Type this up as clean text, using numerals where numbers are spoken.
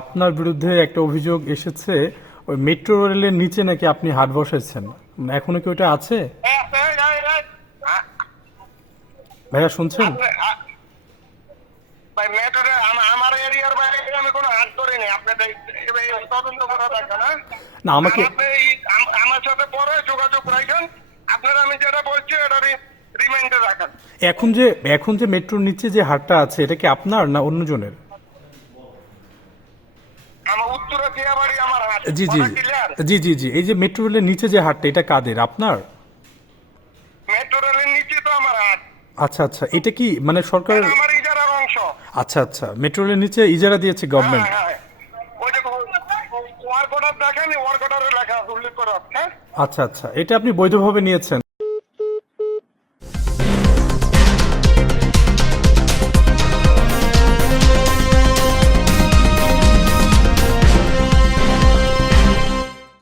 আপনার বিরুদ্ধে একটা অভিযোগ এসেছে, ওই মেট্রো রেলের নিচে নাকি আপনি হাট বসাইছেন। এখনো কি ওটা আছে? ভাইয়া শুনছেন? ভাই মেট্রোরে আমার এরিয়ার বাইরে আমি কোনো হাত করিনি। আপনাদের তদন্ত করা থাকে না। না আমাকে আপনি আমার সাথে পরে যোগাযোগ রাখেন। আপনারা আমি যেটা বলছি এটা রিমাইন্ডে রাখেন। এখন যে এখন যে মেট্রোর নিচে যে হাটটা আছে এটা কি আপনার না অন্যজনের? আমার উত্তরে দিয়া বাড়ি আমার হাত। জি জি কথা ক্লিয়ার? জি জি জি, এই যে মেট্রো রেলের নিচে যে হাটটা এটা কাদের, আপনার? মেট্রো রেলের নিচে তো আমার হাত। আচ্ছা আচ্ছা, এটা কি মানে সরকার? এটা আমার ইজারার অংশ। আচ্ছা আচ্ছা, মেট্রো রেলের নিচে ইজারা দিয়েছে গভর্নমেন্ট? হ্যাঁ হ্যাঁ, ওই যে ওয়ার্ক অর্ডার দেখেন, ওয়ার্ক অর্ডারে লেখা উল্লেখ করা, হ্যাঁ। আচ্ছা আচ্ছা, এটা আপনি বৈধভাবে নিয়েছেন?